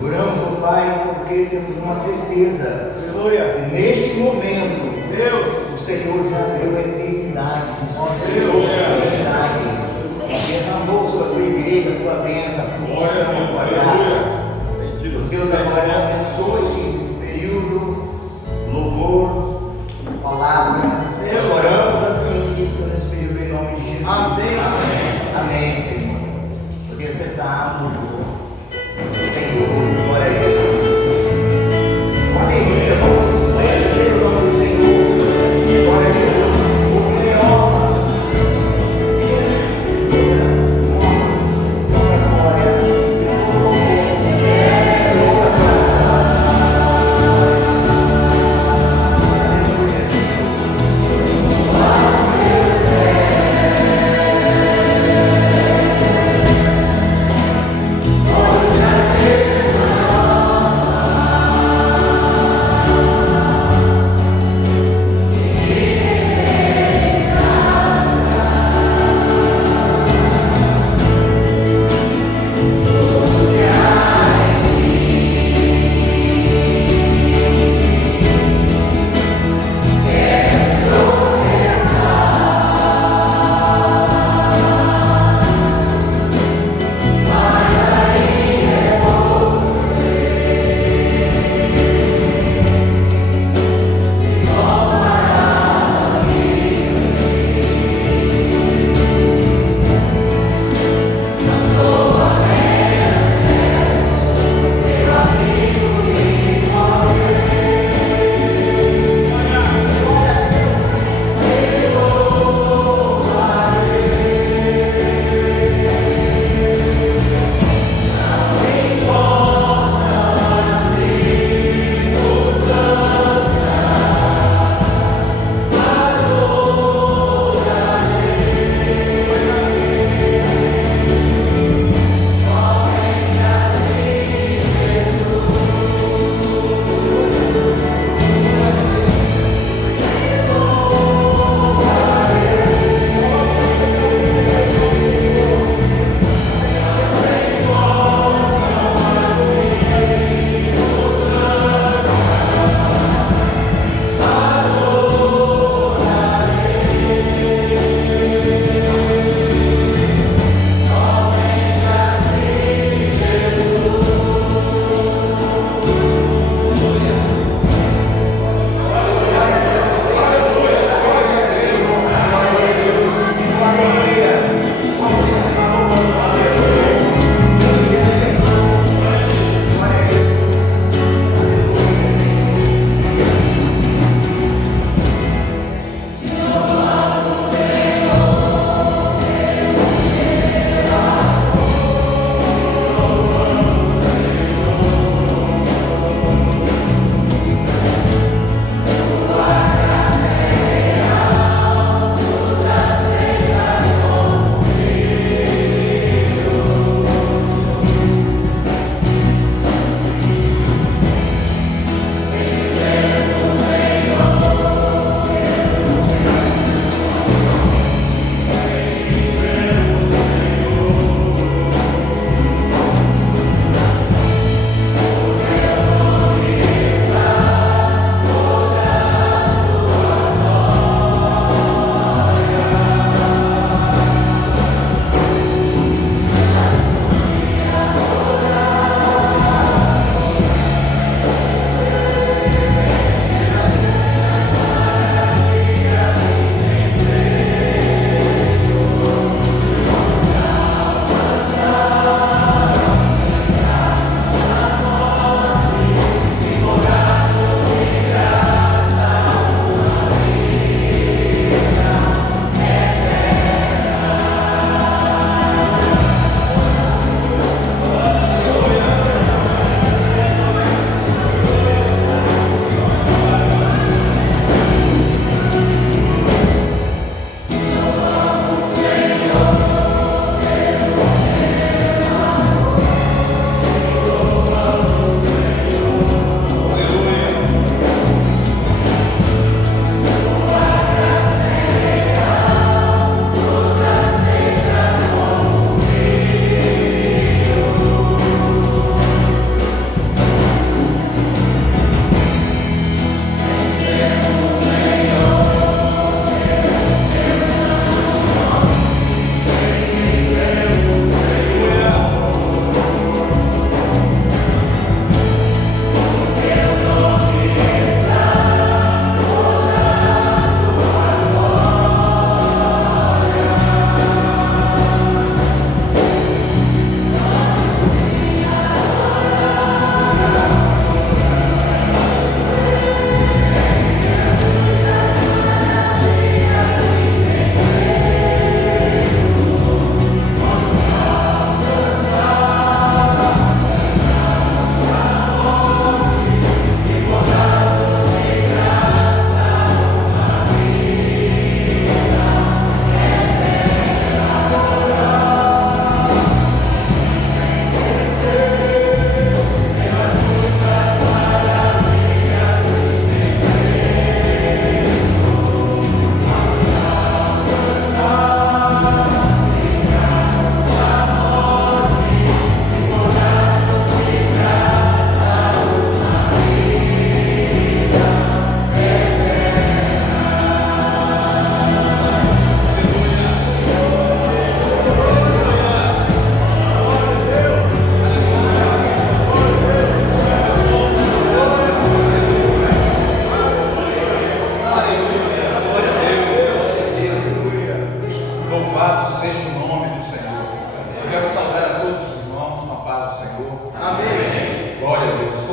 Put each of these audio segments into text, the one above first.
Oramos, ó Pai, porque temos uma certeza. E neste momento, Deus, o Senhor já abriu a eternidade, a eternidade, e derramou sobre a tua igreja, a tua bênção, a tua graça. Deus, agora abençoa este período, louvor, palavra. Oramos assim, isso nesse período, em nome de Jesus. Amém. Amém, Senhor. Poder sentar no louvor. Senhor, glória a Jesus. Com alegria, vamos conhecer o nome do Senhor. Glória a Jesus. Porque Ele é honra. Ele é toda honra, toda glória.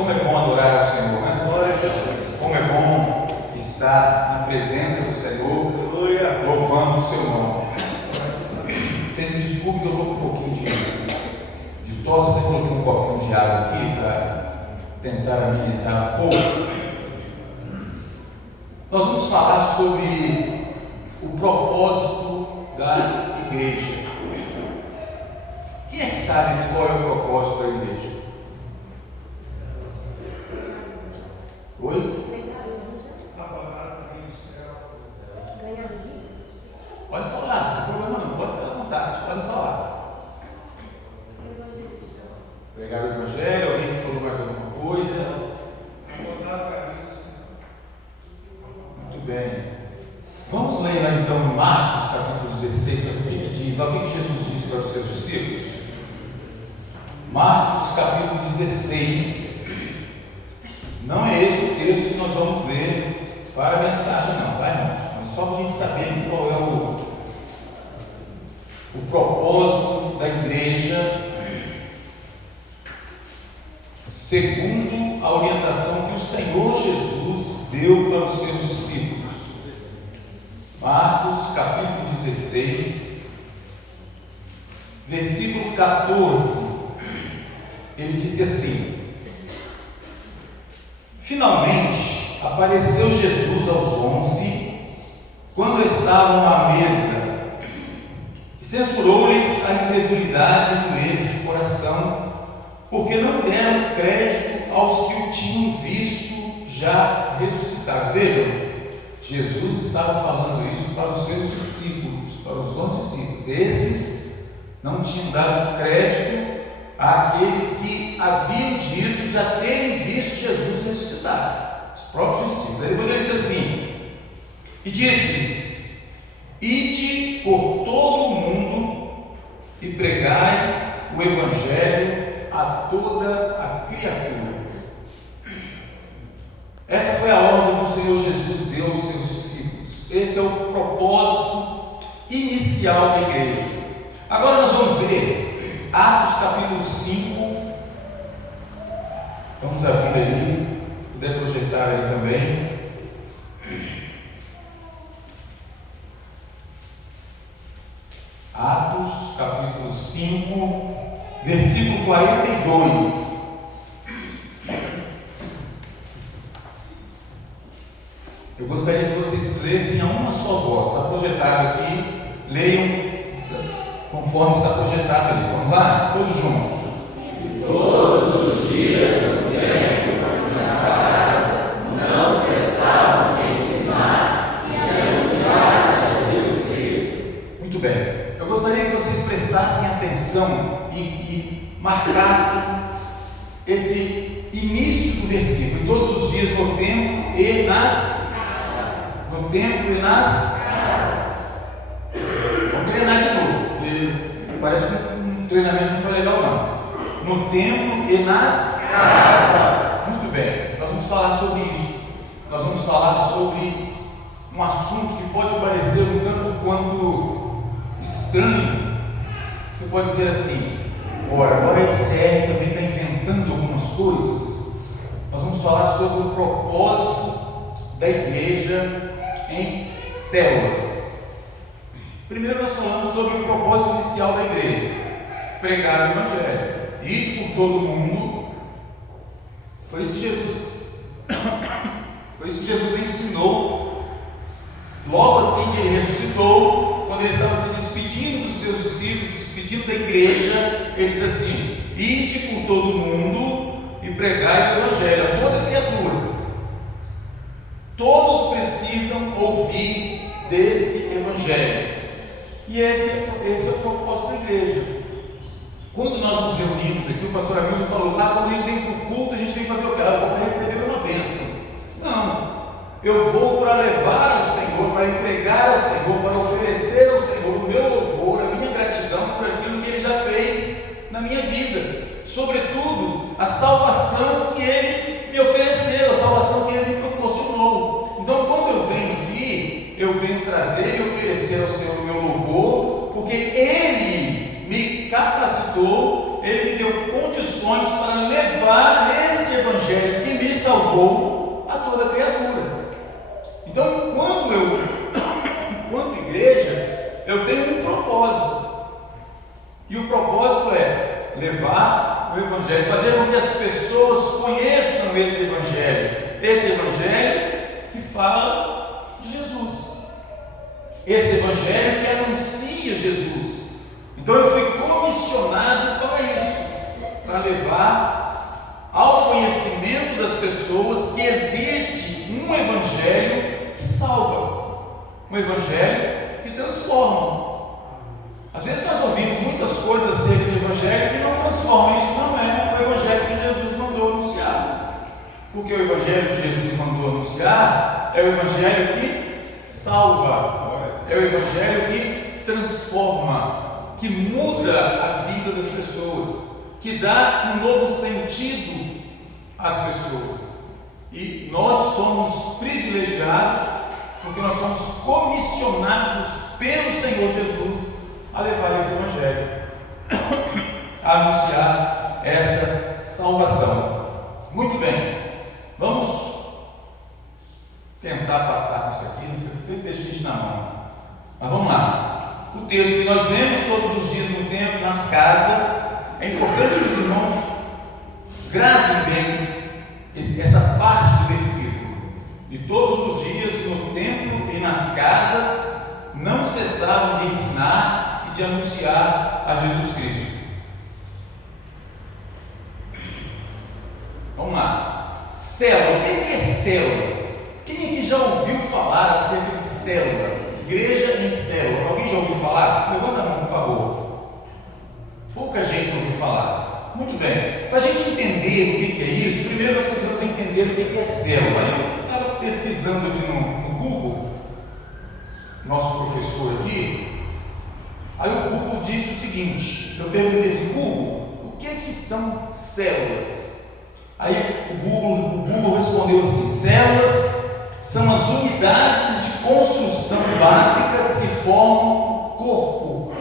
como é bom adorar ao Senhor, né? Como é bom estar na presença do Senhor, louvando o seu nome. Vocês me desculpem que eu estou com um pouquinho de tosse, até coloquei um copinho de água aqui para tentar amenizar um pouco. Nós vamos falar sobre o propósito da igreja. Quem é que sabe qual é o propósito da igreja? Oi? Pode falar, não tem problema não, pode ficar à vontade, pode falar. Pregar o evangelho, alguém que falou mais alguma coisa? Muito bem. Vamos ler lá então Marcos capítulo 16, para ver o que diz lá, o que Jesus disse para os seus discípulos. Marcos capítulo 16. Não é esse o texto que nós vamos ler para a mensagem, não, tá, irmãos? Mas só para a gente saber qual é o propósito da igreja, segundo a orientação que o Senhor Jesus deu para os seus discípulos. Marcos capítulo 16, versículo 14, ele disse assim: finalmente apareceu Jesus aos 11, quando estavam à mesa, e censurou-lhes a incredulidade e a dureza de coração, porque não deram crédito aos que o tinham visto já ressuscitar. Vejam, Jesus estava falando isso para os seus discípulos, para os 11 discípulos. Esses não tinham dado crédito àqueles que haviam dito já terem visto Jesus ressuscitar, os próprios discípulos. Aí depois ele diz assim: e disse-lhes: ide por todo o mundo e pregai o evangelho a toda a criatura. Essa foi a ordem que o Senhor Jesus deu aos seus discípulos. Esse é o propósito inicial da igreja. Agora nós vamos ver Atos capítulo 5. Vamos abrir ali, puder projetar ali também. Atos capítulo 5, versículo 42. Eu gostaria que vocês lessem a uma só voz. Está projetado aqui. Leiam conforme está projetado ali. Vamos lá? Todos juntos. Todos os dias no templo, nas casas, não cessavam de ensinar e anunciar a Jesus Cristo. Muito bem. Eu gostaria que vocês prestassem atenção e marcassem esse início do versículo. E todos os dias no templo e nas casas. Vamos treinar de novo, porque parece que um treinamento não foi legal não. No templo e nas casas. Muito bem, nós vamos falar sobre isso. Nós vamos falar sobre um assunto que pode parecer um tanto quanto estranho. Você pode dizer assim: agora esse R também está inventando algumas coisas. Nós vamos falar sobre o propósito da igreja em células. Primeiro nós falamos sobre o propósito inicial da igreja: pregar o evangelho, ir por todo mundo. Foi isso que Jesus ensinou logo assim que ele ressuscitou. Quando ele estava se despedindo dos seus discípulos, se despedindo da igreja, ele diz assim: ide por todo mundo e pregai o evangelho a toda criatura. Todos precisam ouvir desse evangelho. E esse é o propósito da igreja. Quando nós nos reunimos aqui, o pastor Hamilton falou: quando a gente vem para o culto, a gente vem fazer o quê? Eu vou para receber uma bênção. Não, eu vou para levar ao Senhor, para entregar ao Senhor, para oferecer ao Senhor o meu louvor, a minha gratidão por aquilo que Ele já fez na minha vida. Sobretudo, a salvação que Ele me ofereceu, a salvação que Ele me proporcionou. Então, quando eu venho aqui, eu venho trazer e oferecer ao Senhor o meu louvor, porque Ele me capacitou, Ele me deu condições para levar esse evangelho evangelho que me salvou a toda criatura. Então, enquanto igreja, eu tenho um propósito. E o propósito é levar o evangelho, fazer com que as pessoas conheçam esse evangelho que fala de Jesus, esse evangelho que anuncia Jesus. Então eu fui comissionado para isso, para levar ao conhecimento das pessoas que existe um evangelho que salva, um evangelho que transforma. Às vezes nós ouvimos muitas coisas acerca de evangelho que não transformam. Isso não é o evangelho que Jesus mandou anunciar, porque o evangelho que Jesus mandou anunciar é o evangelho que salva, é o evangelho que transforma, que muda a vida das pessoas, que dá um novo sentido às pessoas. E nós somos privilegiados porque nós somos comissionados pelo Senhor Jesus a levar esse evangelho, a anunciar essa salvação. Muito bem, vamos tentar passar isso aqui, não sei, sempre deixo a gente na mão, mas vamos lá. O texto que nós lemos todos os dias no templo, nas casas, é importante que os irmãos gravem bem essa parte do versículo. E todos os dias no templo e nas casas não cessavam de ensinar e de anunciar a Jesus Cristo. Vamos lá. Célula. O que é célula? Quem aqui já ouviu falar acerca de célula? Igreja em células. Alguém já ouviu falar? Levanta a mão, por favor. Pouca gente ouviu falar. Muito bem. Para a gente entender o que é isso, primeiro nós precisamos entender o que é célula. Eu estava pesquisando aqui no Google, nosso professor aqui. Aí o Google disse o seguinte, eu perguntei assim, Google, o que são células? Aí o Google respondeu assim, células são as unidades de construção básicas que formam o corpo,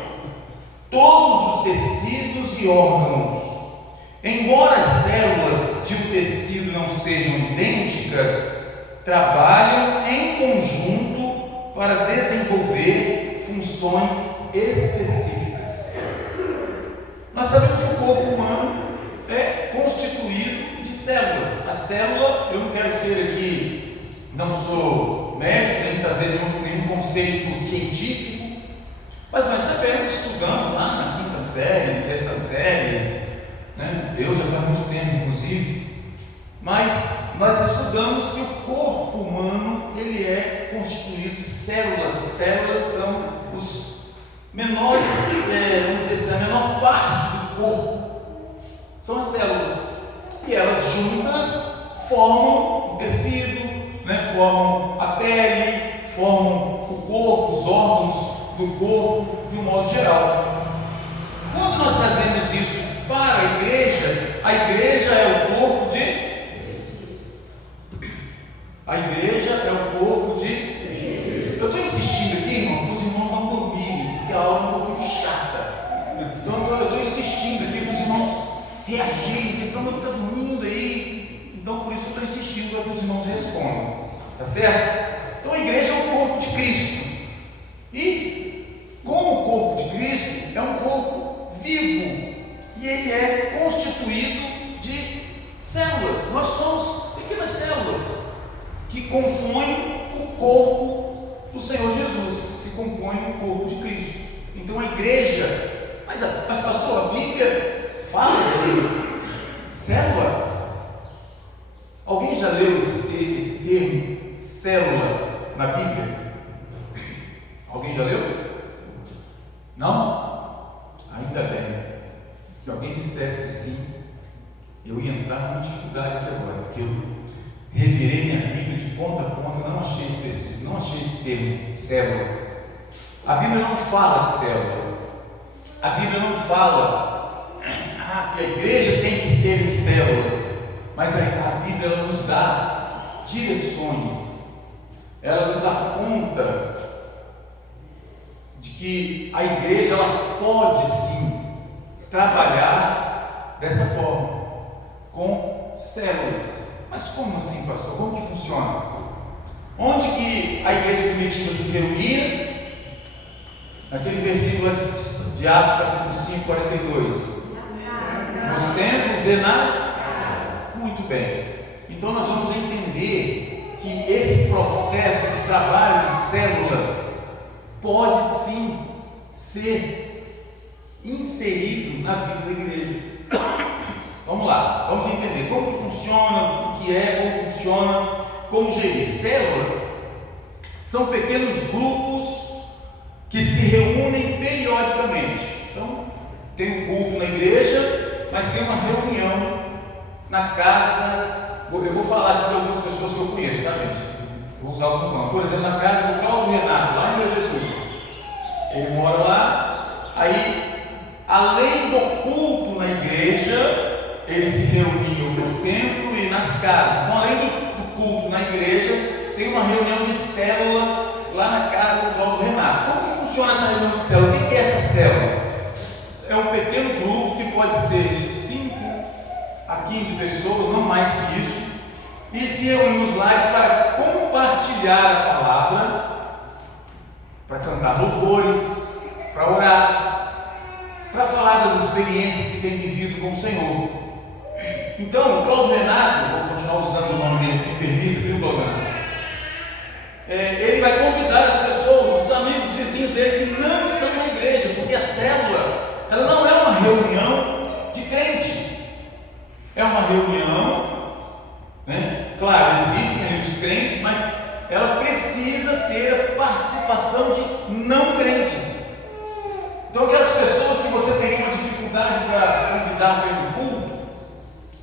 todos os tecidos e órgãos. Embora as células de um tecido não sejam idênticas, trabalham em conjunto para desenvolver funções específicas. Nós sabemos que o corpo humano é constituído de células. A célula, eu não quero ser aqui, não sou médico, nem trazer nenhum conceito científico, mas nós sabemos, estudamos lá na quinta série, sexta série, né? Eu já faz muito tempo inclusive, mas nós estudamos que o corpo humano ele é constituído de células. As células são os menores, vamos dizer assim, a menor parte do corpo são as células, e elas juntas formam o tecido, né? Formam a pele, formam o corpo, os órgãos do corpo de um modo geral. Quando nós trazemos isso para a igreja é o corpo de eu estou insistindo aqui, irmãos, para os irmãos não dormirem, porque a aula é um pouquinho chata. Então eu estou insistindo aqui para os irmãos reagirem, porque senão vão ficar dormindo aí. Então por isso que eu estou insistindo para que os irmãos respondam, tá certo? Então a igreja é o corpo de Cristo, e como o corpo de Cristo é um corpo vivo, e ele é constituído de células. Nós somos pequenas células que compõem o corpo do Senhor Jesus, que compõem o corpo de Cristo. Então a igreja, mas pastor, a Bíblia fala de célula? Alguém já leu esse termo célula na Bíblia? Alguém já leu? Não? Ainda bem. Se alguém dissesse assim, eu ia entrar numa dificuldade aqui agora, porque eu revirei minha Bíblia de ponta a ponta, não achei esse versículo, não achei esse termo, célula. A Bíblia não fala de célula. A Bíblia não fala que a igreja tem que ser em células, mas a Bíblia ela nos dá direções, ela nos aponta de que a igreja ela pode sim trabalhar dessa forma, com células. Mas como assim, pastor? Como que funciona? Onde que a igreja primitiva se reunia? Naquele versículo de Atos capítulo 5, 42. Nos templos e nas... Muito bem. Então nós vamos entender que esse processo, esse trabalho de células pode sim ser inserido na vida da igreja. Vamos lá, vamos entender como que funciona, o que é, como funciona, como gerir. Célula são pequenos grupos que se reúnem periodicamente. Então, tem um culto na igreja, mas tem uma reunião na casa. Eu vou falar aqui de algumas pessoas que eu conheço, tá, gente? Vou usar alguns nomes. Por exemplo, na casa do Cláudio Renato, lá em Meu Getúlio. Ele mora lá. Aí, além do culto na igreja, eles se reuniam no templo e nas casas. Então, além do culto na igreja, tem uma reunião de célula lá na casa do Cláudio Renato. Como que funciona essa reunião de célula? O que é essa célula? É um pequeno grupo que pode ser de 5 a 15 pessoas, não mais que isso, e se reunimos lá para compartilhar a palavra, para cantar louvores, para orar, para falar das experiências que tem vivido com o Senhor. Então, o Cláudio Renato, vou continuar usando o nome dele, me permite, viu, Cláudio Renato? Ele vai convidar as pessoas, os amigos, os vizinhos dele que não estão na igreja, porque a célula, ela não é uma reunião de crente, é uma reunião, né? Claro, existem ali os crentes, mas ela precisa ter a participação de não crentes. Então, aquelas pessoas que você teria uma dificuldade para convidar para ir no culto,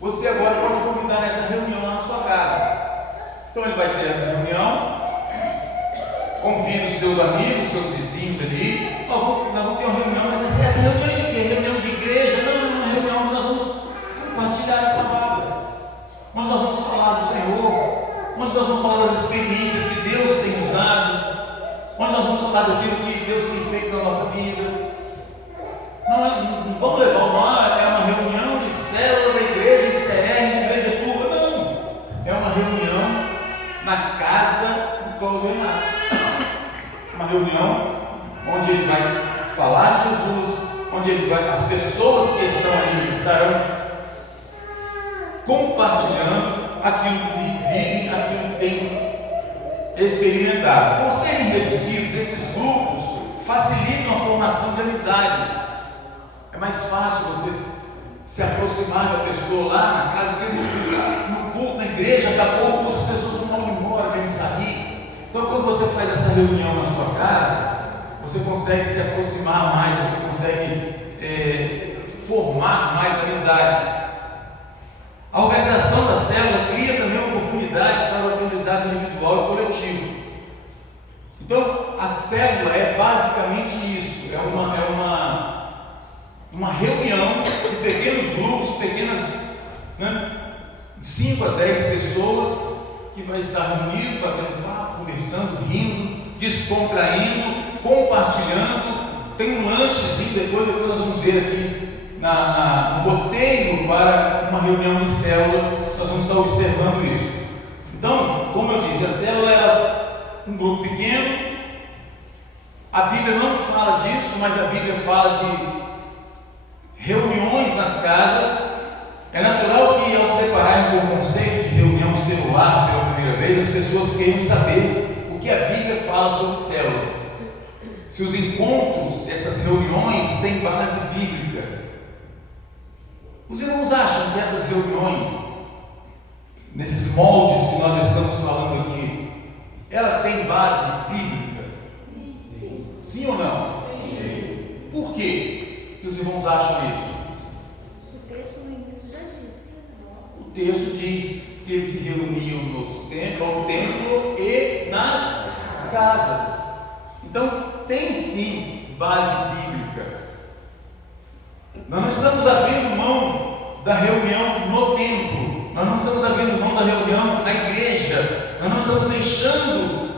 você agora pode convidar nessa reunião lá na sua casa. Então, ele vai ter essa reunião, convida os seus amigos, seus vizinhos ali. Nós vamos ter uma reunião, mas essa reunião é de quê? Reunião de igreja? Não, é uma reunião onde nós vamos compartilhar a palavra, onde nós vamos falar do Senhor, onde nós vamos falar das experiências que Deus tem nos dado, onde nós vamos falar daquilo que Deus tem feito na nossa vida. Não vamos levar o nome, é uma reunião de célula da igreja ICR, de igreja turba, não. É uma reunião na casa do Cláudio Renato. Uma reunião onde ele vai falar de Jesus, onde as pessoas que estão ali estarão compartilhando aquilo que vivem, aquilo que têm experimentado. Por serem reduzidos, esses grupos facilitam a formação de amizades. É mais fácil você se aproximar da pessoa lá na casa, porque no culto, na igreja, acabou o culto, as pessoas não vão embora, querem sair. Então, quando você faz essa reunião na sua casa, você consegue se aproximar mais, você consegue formar mais amizades. A organização da célula cria também oportunidades para o aprendizado individual e coletivo. Então, a célula é basicamente isso, é uma reunião de pequenos grupos, pequenas, 5 a 10 pessoas, que vai estar reunido, batendo papo, conversando, rindo, descontraindo, compartilhando. Tem um lanchezinho, depois nós vamos ver aqui no roteiro para uma reunião de célula, nós vamos estar observando isso. Então, como eu disse, a célula é um grupo pequeno. A Bíblia não fala disso, mas a Bíblia fala de reuniões nas casas. É natural que, ao se depararem com o conceito de reunião celular pela primeira vez, as pessoas queiram saber o que a Bíblia fala sobre células, se os encontros, essas reuniões, têm base bíblica. Os irmãos acham que essas reuniões, nesses moldes que nós estamos falando aqui, ela tem base bíblica? Sim ou não? Sim. Por quê que os irmãos acham isso? O texto no início já disse. O texto diz que eles se reuniam no templo e nas casas. Então, tem sim base bíblica. Nós não estamos abrindo mão da reunião no templo, nós não estamos abrindo mão da reunião na igreja, nós não estamos deixando,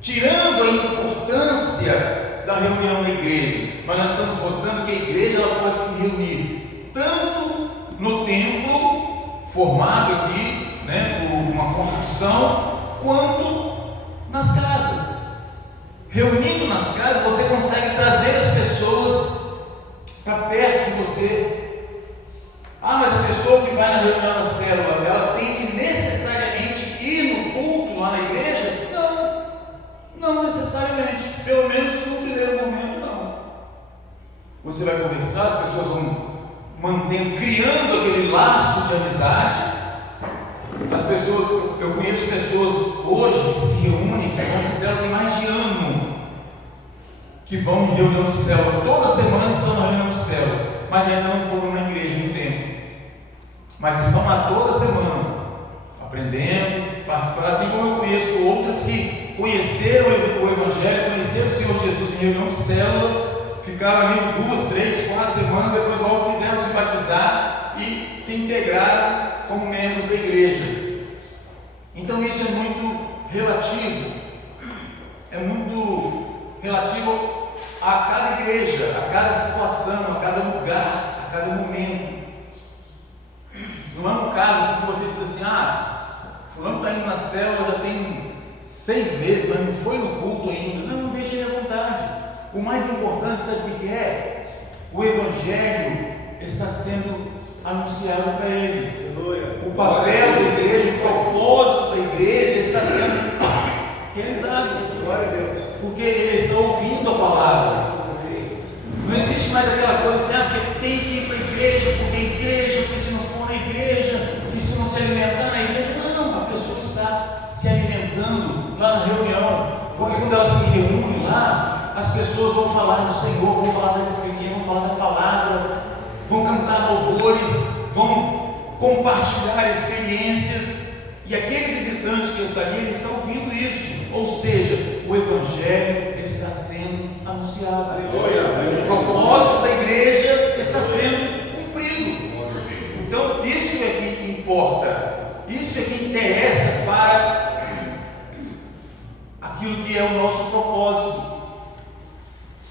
tirando a importância da reunião na igreja, mas nós estamos mostrando que a igreja ela pode se reunir tanto no templo, formado aqui, né, por uma construção, quanto nas casas. Reunindo nas casas, você consegue trazer as pessoas para perto de você. Ah, mas a pessoa que vai na reunião da célula, ela tem que necessariamente ir no culto lá na igreja? Não necessariamente, pelo menos no primeiro momento não. Você vai conversar, as pessoas vão criando aquele laço de amizade. As pessoas, eu conheço pessoas hoje que se reúnem, que vão de célula, tem mais de ano que vão em reunião de célula, toda semana estão na reunião de célula, mas ainda não foram na igreja no tempo, mas estão lá toda semana, aprendendo, participando, assim como eu conheço outras que conheceram o Evangelho, conheceram o Senhor Jesus em reunião de célula, ficaram ali 2, 3, 4 semanas, depois logo quiseram se batizar e se integraram como membros da igreja. Então isso é muito relativo a cada igreja, a cada situação, a cada lugar, a cada momento. Não é um caso assim que você diz assim: fulano está indo na célula já tem 6 meses, mas não foi no culto ainda. Não, deixe ele à vontade. O mais importante, sabe o que é? O Evangelho está sendo anunciado para ele. O papel da igreja, o propósito da igreja está sendo realizado. Glória a Deus. Porque ele está ouvindo a palavra. Não existe mais aquela coisa assim: porque tem que ir para a igreja, porque se não for na igreja, que se não se alimentar na igreja. Não, a pessoa está se alimentando lá na reunião. Porque quando ela se reúne lá, as pessoas vão falar do Senhor, vão falar das Escrituras, vão falar da palavra, vão cantar louvores, vão compartilhar experiências, e aquele visitante que está ali, ele está ouvindo isso. Ou seja, o Evangelho está sendo anunciado. Aleluia. O propósito da igreja está sendo cumprido. Então isso é que importa, isso é que interessa para aquilo que é o nosso propósito: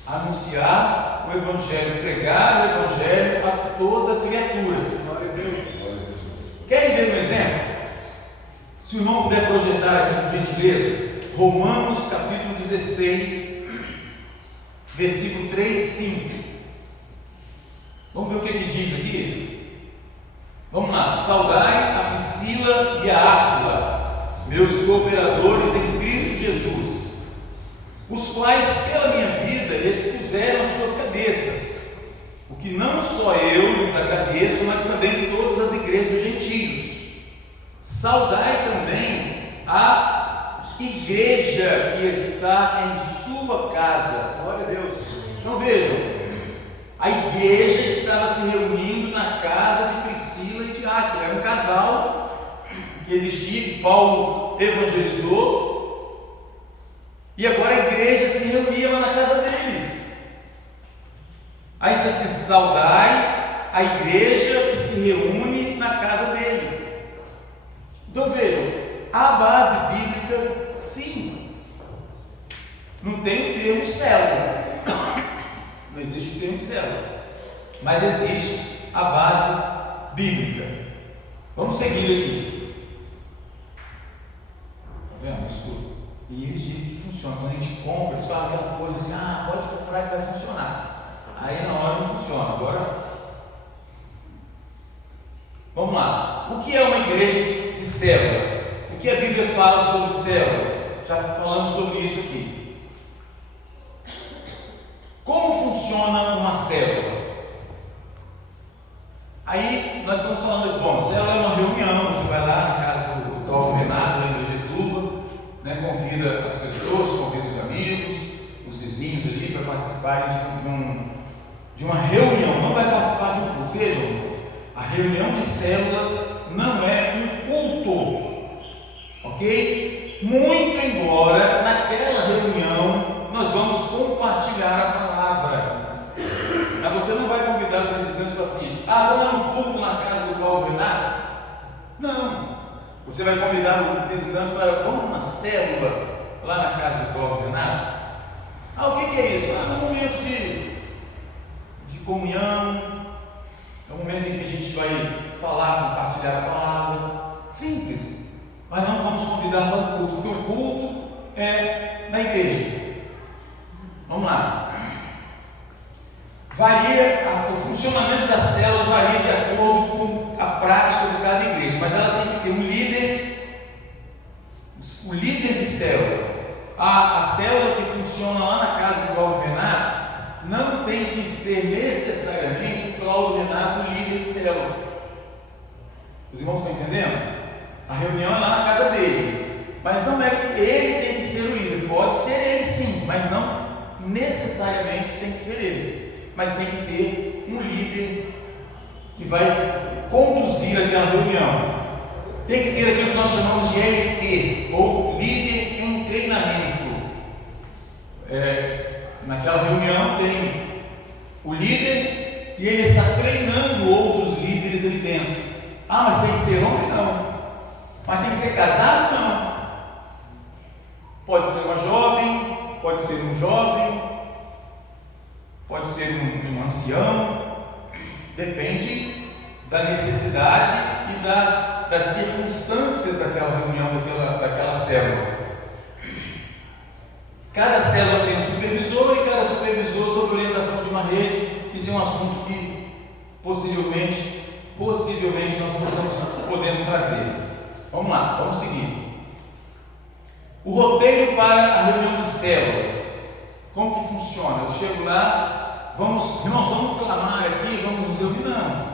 anunciar o Evangelho, pregar o Evangelho a toda criatura. Glória a Deus. Querem ver um exemplo? Se o irmão puder projetar aqui, por gentileza, Romanos capítulo 16, versículo 3, 5. Vamos ver o que diz aqui? Vamos lá. Saudai a Priscila e a Áquila, meus cooperadores em Cristo Jesus, os quais pela minha vida expuseram as suas cabeças, o que não só eu lhes agradeço, mas também todas as igrejas dos gentios. Saudai também a igreja que está em sua casa. Glória a Deus. Então vejam, a igreja estava se reunindo na casa de Priscila e de Áquila. Era um casal que existia, que Paulo evangelizou, e agora a igreja se reunia lá na casa deles. Aí diz assim: saudai a igreja que se reúne na casa deles. Então vejam, a base bíblica, sim, não tem o termo célula, não existe o termo célula, mas existe a base bíblica. Vamos seguir aqui. Está vendo isso? E eles dizem que funciona. Quando a gente compra, eles falam aquela coisa assim: pode comprar que vai funcionar. Aí na hora não funciona. Agora vamos lá. O que é uma igreja de célula? O que a Bíblia fala sobre células? Já falamos sobre isso aqui. Como funciona uma célula? Aí nós estamos falando de, célula é uma reunião. Você vai lá na casa do Cláudio Renato, lá em Bejetuba, né, convida as pessoas, convida os amigos, os vizinhos ali para participarem de uma reunião. Não vai participar de um culto. Vejam, a reunião de célula não é um culto, ok? Muito embora naquela reunião nós vamos compartilhar a palavra. Mas você não vai convidar o visitante para assim: vamos lá no culto na casa do Cláudio Renato. Não. Você vai convidar o visitante para: vamos na célula lá na casa do Cláudio Renato. O que é isso? É um momento de comunhão. É um momento em que a gente vai falar, compartilhar a palavra. Simples. Mas não vamos convidar para o culto, porque o culto é na igreja. Vamos lá. O funcionamento da célula varia de acordo com a prática de cada igreja, mas ela tem que ter um líder de célula. A célula que funciona lá na casa do Cláudio Renato não tem que ser necessariamente o Cláudio Renato o líder de célula. Os irmãos estão entendendo? A reunião é lá na casa dele, mas não é que ele tem que ser o líder. Pode ser ele sim, mas não necessariamente tem que ser ele. Mas tem que ter um líder que vai conduzir aquela reunião. Tem que ter aquilo que nós chamamos de LT, ou líder em treinamento. Naquela reunião tem o líder e ele está treinando outros líderes ali dentro. Ah, mas tem que ser homem? Não. Mas tem que ser casado? Não. Pode ser uma jovem, pode ser um jovem, pode ser um ancião, depende da necessidade e das circunstâncias daquela reunião, daquela célula. Cada célula tem um supervisor e cada supervisor sob orientação de uma rede. Isso é um assunto que possivelmente nós podemos trazer. Vamos lá, vamos seguir. O roteiro para a reunião de células. Como que funciona? Eu chego lá, vamos clamar aqui, vamos nos reunir. Não.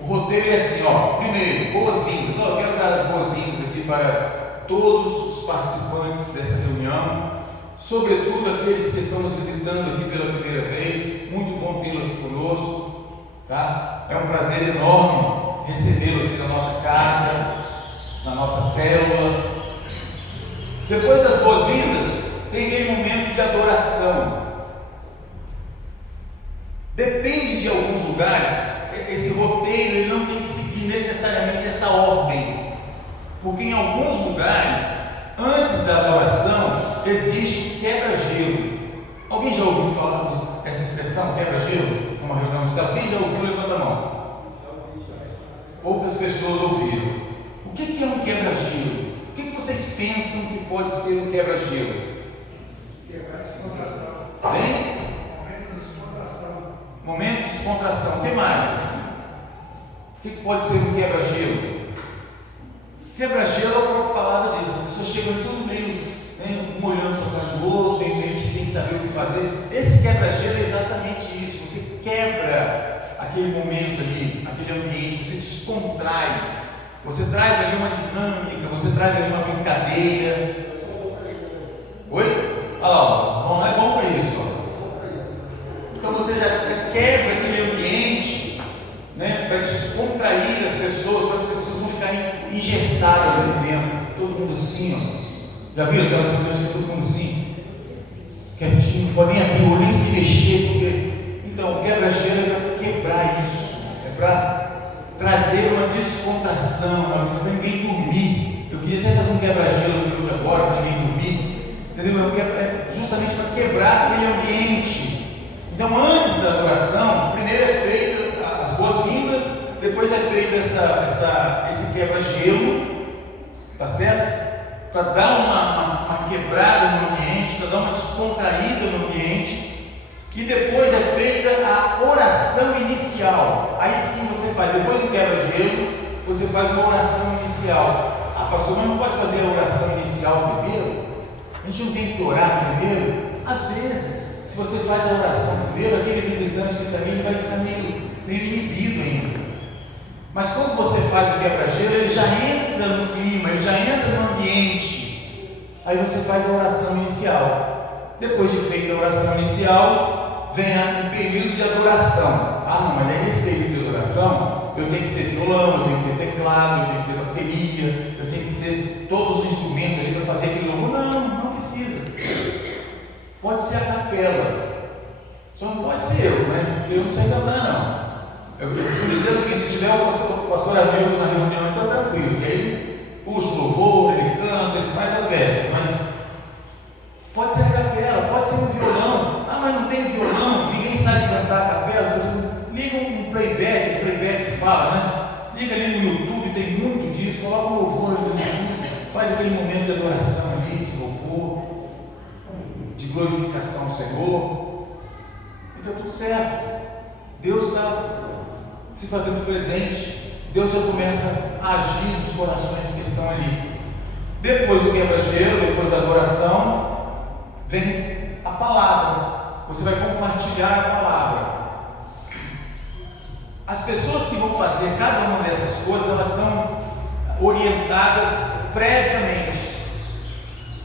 O roteiro é assim, primeiro, boas-vindas. Eu quero dar as boas-vindas aqui para todos os participantes dessa reunião, sobretudo aqueles que estão nos visitando aqui pela primeira vez. Muito bom tê-lo aqui conosco, tá? É um prazer enorme recebê-lo aqui na nossa casa, na nossa célula. Depois das boas-vindas, tem aquele momento de adoração. Depende de alguns lugares, esse roteiro ele não tem que seguir necessariamente essa ordem, porque em alguns lugares, antes da adoração, existe quebra-gelo. Alguém já ouviu falar essa expressão, quebra-gelo, numa reunião de célula? Quem já ouviu, levanta a mão. Poucas pessoas ouviram. O que é um quebra-gelo? O que vocês pensam que pode ser um quebra-gelo? Quebrar descontração. Bem? Momento de descontração. Momento de descontração. O que mais? O que pode ser um quebra-gelo? Quebra-gelo é a própria palavra diz. As pessoas chegam tudo meio, um olhando para o cara do outro, meio sem saber o que fazer. Esse quebra-gelo é exatamente isso. Você quebra aquele momento ali, aquele ambiente, você descontrai. Você traz ali uma dinâmica, você traz ali uma brincadeira. Oi? Olha lá, não é bom para isso. Então você já quebra aquele ambiente, para descontrair as pessoas, para as pessoas não ficarem engessadas ali dentro. Todo mundo assim, Já viram aquelas reuniões que todo mundo assim, quietinho, não pode nem abrir ou nem se mexer, porque. Então, o quebra-gelo é para quebrar isso, é para trazer uma descontração, para ninguém dormir. Eu queria até fazer um quebra-gelo aqui hoje agora, para ninguém dormir, entendeu? É justamente para quebrar aquele ambiente. Então, antes da adoração, primeiro é feita as boas-vindas, depois é feito esse quebra-gelo, tá certo? Para dar uma quebrada no ambiente, para dar uma descontraída no ambiente. E depois é feita a oração inicial. Aí sim você faz, depois do quebra-gelo, você faz uma oração inicial. Ah, pastor, mas não pode fazer a oração inicial primeiro? A gente não tem que orar primeiro? Às vezes, se você faz a oração primeiro, aquele visitante que também ele vai ficar meio inibido ainda. Mas quando você faz o quebra-gelo, ele já entra no clima, ele já entra no ambiente. Aí você faz a oração inicial. Depois de feita a oração inicial, vem o período de adoração. Ah, não, mas aí nesse período de adoração, eu tenho que ter violão, eu tenho que ter teclado, eu tenho que ter bateria, eu tenho que ter todos os instrumentos ali para fazer aquele louvor. Não precisa. Pode ser a capela. Só não pode ser eu, né? Porque eu não sei cantar, não. Eu costumo dizer o seguinte: se tiver o pastor Hamilton na reunião, então tranquilo, que aí ele puxa o louvor, ele canta, ele faz a festa, mas pode ser a capela, pode ser um violão. Ah, mas não tem violão, ninguém sabe cantar a capela. Liga um playback que fala, né? faz aquele momento de adoração ali, de louvor, de glorificação ao Senhor, e está tudo certo. Deus está se fazendo presente, Deus já começa a agir nos corações que estão ali. Depois do quebra-gelo, depois da adoração, vem a palavra. Você vai compartilhar a palavra. As pessoas que vão fazer cada uma dessas coisas, elas são orientadas previamente,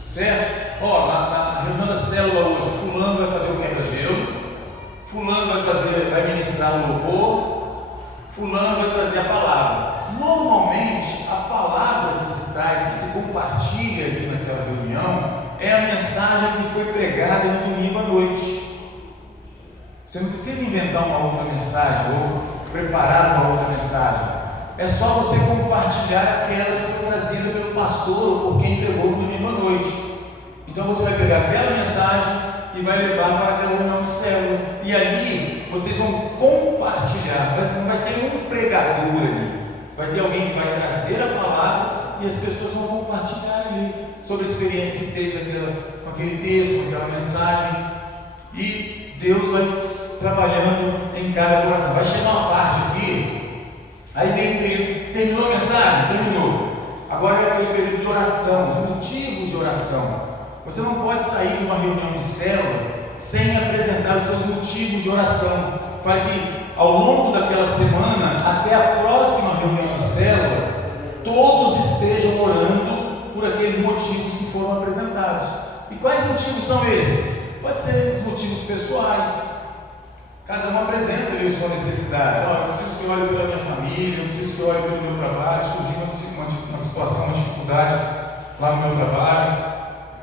certo? Ó, na reunião da célula hoje, fulano vai fazer o quebra-gelo, fulano vai ministrar o louvor, fulano vai trazer a palavra. Normalmente, a palavra que se traz, que se compartilha ali naquela reunião, é a mensagem que foi pregada no domingo à noite. Você não precisa inventar uma outra mensagem ou preparar uma outra mensagem. É só você compartilhar aquela que foi trazida pelo pastor ou por quem pregou no domingo à noite. Então você vai pegar aquela mensagem e vai levar para aquela reunião de célula. E ali vocês vão compartilhar. Não vai ter um pregador ali. Vai ter alguém que vai trazer a palavra e as pessoas vão compartilhar ali sobre a experiência que teve com aquele texto, com aquela mensagem. E Deus vai trabalhando em cada coração. Vai chegar uma parte aqui, aí vem o período, terminou a mensagem? Terminou. Agora é aquele período de oração, os motivos de oração. Você não pode sair de uma reunião de célula sem apresentar os seus motivos de oração, para que ao longo daquela semana, até a próxima reunião de célula, todos estejam orando por aqueles motivos que foram apresentados. E quais motivos são esses? Pode ser os motivos pessoais. Cada um apresenta ali a sua necessidade. Eu preciso que ore pela minha família, eu preciso que ore pelo meu trabalho, surgiu uma situação, uma dificuldade lá no meu trabalho,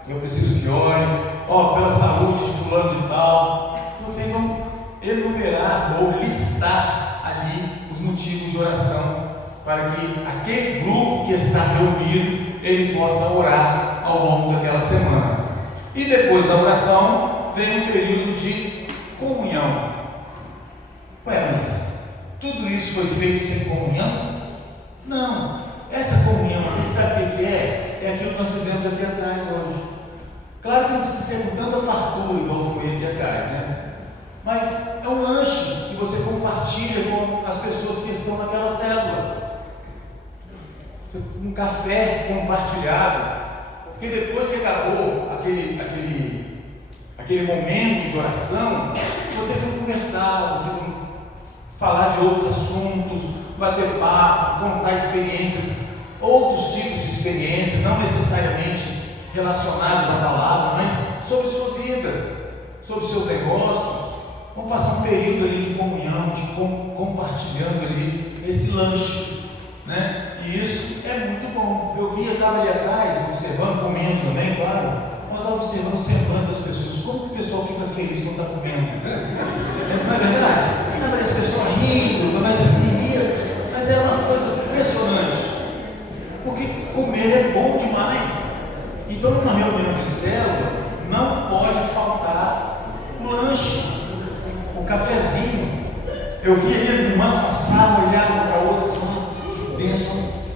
eu preciso que ore, pela saúde de fulano de tal. Vocês vão enumerar ou listar ali os motivos de oração, para que aquele grupo que está reunido, ele possa orar ao longo daquela semana. E depois da oração, vem um período de comunhão. Mas tudo isso foi feito sem comunhão? Não. Essa comunhão aqui, sabe o que é? É aquilo que nós fizemos aqui atrás hoje. Claro que não precisa ser com tanta fartura igual foi aqui atrás, né? Mas é um lanche que você compartilha com as pessoas que estão naquela célula. Um café compartilhado. Porque depois que acabou aquele momento de oração, vocês vão conversar, vocês vão falar de outros assuntos, bater papo, contar experiências, outros tipos de experiências, não necessariamente relacionados à palavra, mas sobre sua vida, sobre seus negócios. Vamos passar um período ali de comunhão, de compartilhando ali esse lanche, né? E isso é muito bom. Eu estava ali atrás, observando, comendo também, claro, mas eu estava observando o semblante das pessoas. Como que o pessoal fica feliz quando está comendo? Não é verdade? As pessoas rindo, mas assim, mas é uma coisa impressionante, porque comer é bom demais. Então, numa reunião de célula, não pode faltar o lanche, o cafezinho. Eu vi ali as irmãs passavam, olhavam uma para a outra, assim, que bênção,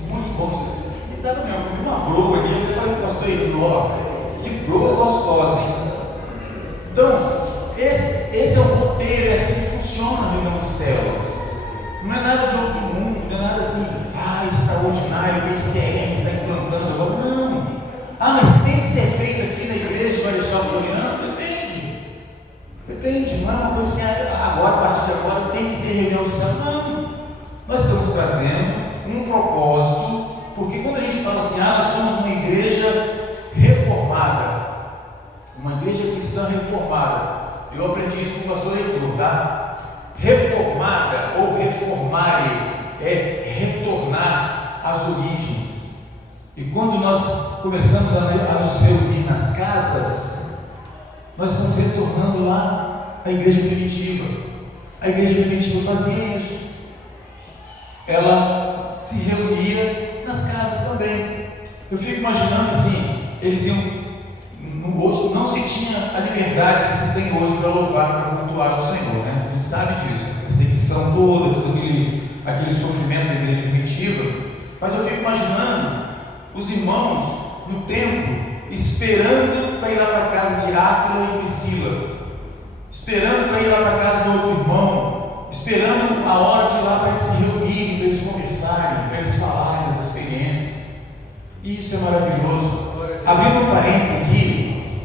muito bom. E estava mesmo, comi uma broa ali, eu falei para o pastor Heitor, que broa gostosa, hein? Então, esse é o roteiro, é assim que funciona a reunião de célula. Não é nada de outro mundo, não é nada assim, extraordinário, que a ICR está implantando agora. Não. Mas tem que ser feito aqui na igreja para deixar o gloriano? Depende, não é uma coisa assim, agora, a partir de agora, tem que ter reunião de célula. Não. Nós estamos trazendo um propósito, porque quando a gente fala assim, nós somos uma igreja reformada, uma igreja cristã reformada. Eu aprendi isso com o pastor Heitor, tá? Reformada ou reformare é retornar às origens. E quando nós começamos a nos reunir nas casas, nós estamos retornando lá à igreja primitiva. A igreja primitiva fazia isso. Ela se reunia nas casas também. Eu fico imaginando assim, eles iam. Hoje não se tinha a liberdade que se tem hoje para louvar, para cultuar o Senhor, né? A gente sabe disso, a perseguição toda, todo aquele sofrimento da igreja primitiva. Mas eu fico imaginando os irmãos no templo, esperando para ir lá para a casa de Áquila e Priscila, esperando para ir lá para a casa do outro irmão, esperando a hora de ir lá para eles se reunirem, para eles conversarem, para eles falarem das experiências. E isso é maravilhoso. Abrindo um parênteses aqui,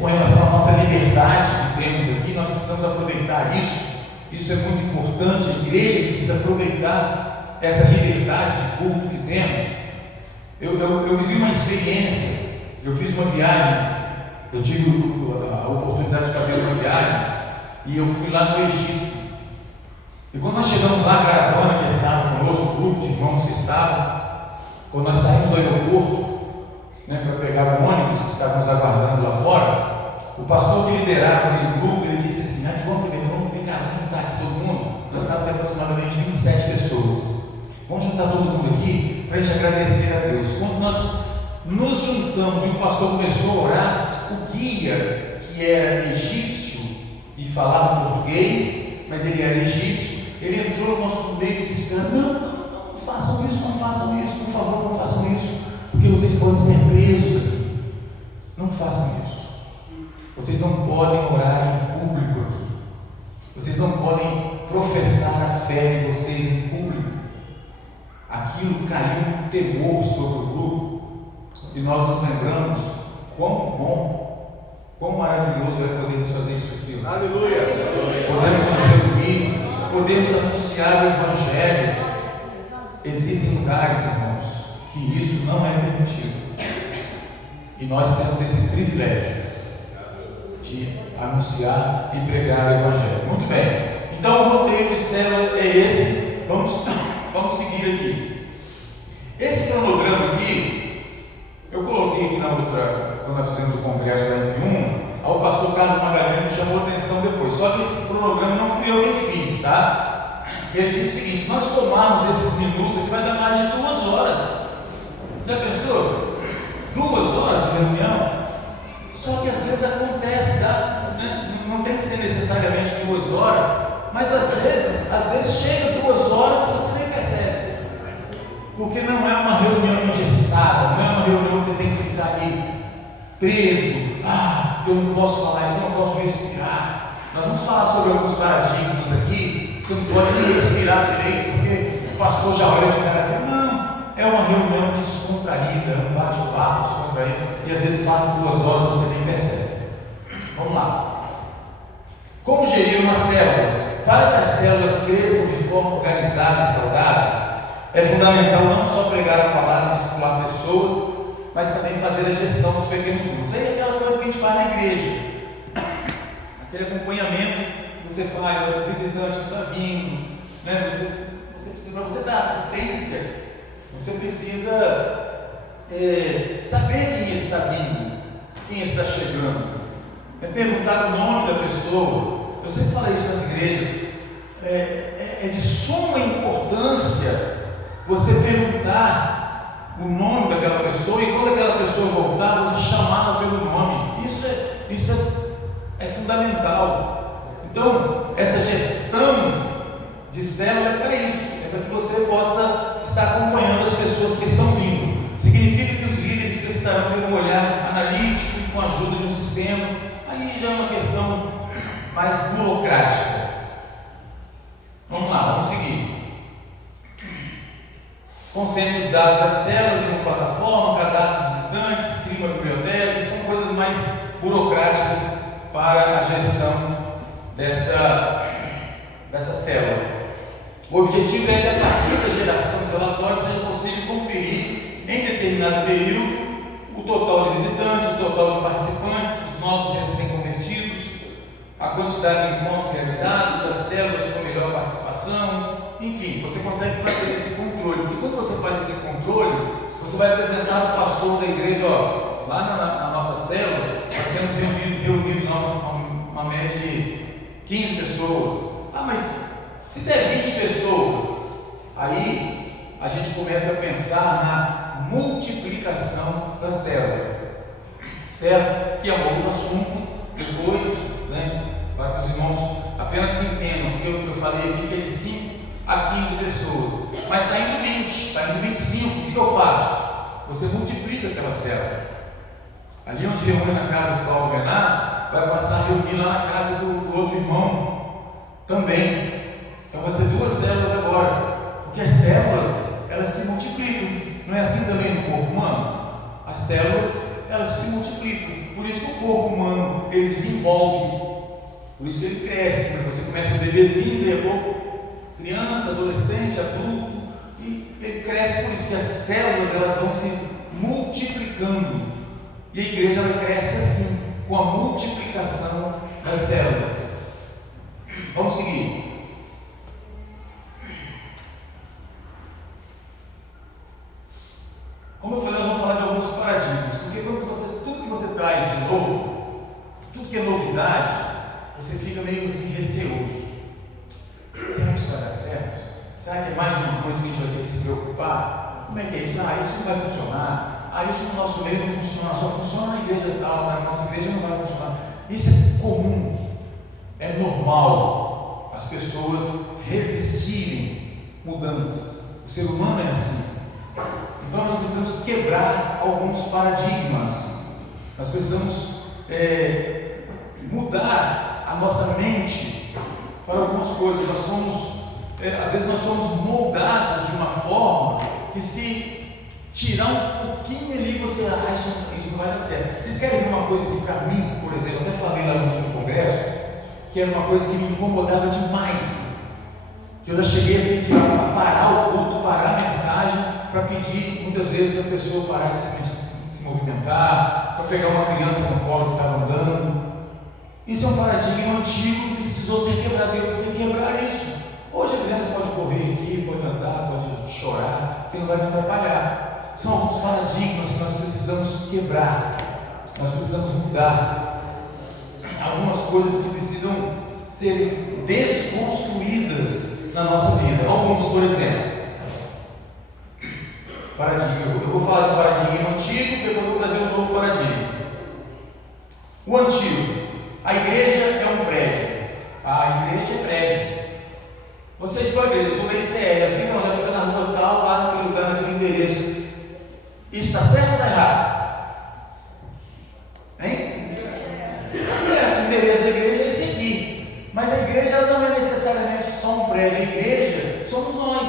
com relação à nossa liberdade que temos aqui, nós precisamos aproveitar isso. Isso é muito importante. A igreja precisa aproveitar essa liberdade de culto que temos. Eu vivi uma experiência. Eu fiz uma viagem. Eu tive a oportunidade de fazer uma viagem e eu fui lá no Egito. E quando nós chegamos lá, a caravana que estava conosco, o grupo de irmãos que estavam, quando nós saímos do aeroporto, para pegar o ônibus que estava nos aguardando lá fora, o pastor que liderava aquele grupo, ele disse assim: vamos juntar aqui todo mundo. Nós estávamos aproximadamente 27 pessoas. Vamos juntar todo mundo aqui para a gente agradecer a Deus. Quando nós nos juntamos e o pastor começou a orar, o guia, que era egípcio e falava português, mas ele era egípcio, ele entrou no nosso meio desesperado: não façam isso, por favor, não façam isso, porque vocês podem ser presos aqui. Não façam isso. Vocês não podem orar em público aqui. Vocês não podem professar a fé de vocês em público. Aquilo caiu um temor sobre o grupo, e nós nos lembramos quão bom, quão maravilhoso é podermos fazer isso aqui. Aleluia! Podemos nos reunir, podemos anunciar o Evangelho. Existem lugares, irmãos, que isso não é permitido, e nós temos esse privilégio de anunciar e pregar o Evangelho. Muito bem, então o roteiro de célula é esse. Vamos seguir aqui. Esse cronograma aqui, eu coloquei aqui na outra, quando nós fizemos o congresso da MP1, o pastor Carlos Magalhães me chamou a atenção depois. Só que esse cronograma não fui eu quem fiz, tá? Ele disse o seguinte: se nós somarmos esses minutos aqui, vai dar mais de 2 horas. Já pensou? 2 horas de reunião? Só que às vezes acontece, tá? Não tem que ser necessariamente 2 horas, mas às vezes chega 2 horas e você nem percebe, porque não é uma reunião engessada, não é uma reunião que você tem que ficar ali preso, que eu não posso falar isso, eu não posso respirar. Nós vamos falar sobre alguns paradigmas aqui. Você não pode nem respirar direito, porque o pastor já olha de cara e fala: não, é uma reunião descontraída, é um bate-papo descontraído, e às vezes passa 2 horas e você nem percebe. Vamos lá. Como gerir uma célula? Para que as células cresçam de forma organizada e saudável, é fundamental não só pregar a palavra e discipular pessoas, mas também fazer a gestão dos pequenos grupos. Aí é aquela coisa que a gente faz na igreja, aquele acompanhamento que você faz, o visitante que está vindo, para você dar assistência, você precisa saber quem está vindo, quem está chegando, perguntar o nome da pessoa. Eu sempre falo isso nas igrejas. É de suma importância você perguntar o nome daquela pessoa, e quando aquela pessoa voltar, você chamá-la pelo nome. Isso é fundamental. Então, essa gestão de célula é para isso, é para que você possa estar acompanhando as pessoas que estão vindo. Significa que os líderes precisarão ter um olhar analítico e com a ajuda de um sistema. Aí já é uma questão mais burocrática. Vamos lá, vamos seguir. Concentre os dados das células em uma plataforma, cadastro dos visitantes, cria uma biblioteca. São coisas mais burocráticas para a gestão dessa célula. O objetivo é que a partir da geração dos relatórios seja possível conferir em determinado período o total de visitantes, o total de participantes, os novos recém-convertidos, a quantidade de encontros realizados, as células com melhor participação. Enfim, você consegue fazer esse controle, porque quando você faz esse controle, você vai apresentar ao pastor da igreja: lá na nossa célula, nós temos reunido uma média de 15 pessoas. Mas se der 20 pessoas, aí a gente começa a pensar na multiplicação da célula, certo? Que é um outro assunto depois, para que os irmãos apenas entendam, porque eu falei aqui que é de 5 a 15 pessoas, mas está indo 20, está indo 25, o que eu faço? você multiplica aquela célula. Ali onde reúne na casa do Paulo Renato, vai passar a reunir lá na casa do outro irmão também. Então vai ser 2 células agora, porque as células, elas se multiplicam. Não é assim também no corpo humano? As células, elas se multiplicam. Por isso que o corpo humano, ele desenvolve. Por isso que ele cresce. Você começa bebezinho, depois criança, adolescente, adulto, e ele cresce por isso, porque as células, elas vão se multiplicando. E a igreja, ela cresce assim, com a multiplicação das células. Vamos seguir. Como eu falei, nós vamos falar de alguns paradigmas, porque tudo que você traz de novo, tudo que é novidade, você fica meio assim receoso. Será que isso vai dar certo? Será que é mais uma coisa que a gente vai ter que se preocupar? Como é que é isso? Isso não vai funcionar. Isso no nosso meio não funciona, só funciona na igreja tal, na nossa igreja não vai funcionar. Isso é comum, é normal as pessoas resistirem mudanças. O ser humano é assim. Então nós precisamos quebrar alguns paradigmas. Nós precisamos mudar a nossa mente para algumas coisas. Às vezes nós somos moldados de uma forma que, se tirar um pouquinho ali, você isso não vai dar certo. Vocês querem ver uma coisa que para mim, por exemplo, eu até falei lá no último congresso, que era uma coisa que me incomodava demais, que eu já cheguei a pedir a parar o culto, parar a mensagem, para pedir muitas vezes para a pessoa parar de se movimentar, para pegar uma criança no colo que estava andando. Isso é um paradigma antigo que precisou ser quebrado. Eu precisei quebrar isso. Hoje a criança pode correr aqui, pode andar, pode chorar, que não vai me atrapalhar. São alguns paradigmas que nós precisamos quebrar, nós precisamos mudar. Algumas coisas que precisam ser desconstruídas na nossa vida. Alguns, por exemplo, paradigma. Eu vou falar do paradigma antigo, depois eu vou trazer um novo paradigma. O antigo, a igreja é um prédio. A igreja é prédio. Você diz, a igreja, eu sou da ICE, fica na rua tal, lá naquele lugar, naquele endereço. Isso está certo ou está errado? Hein? Está certo, o endereço da igreja é esse aqui. Mas a igreja, ela não é necessariamente só um prédio. A igreja somos nós.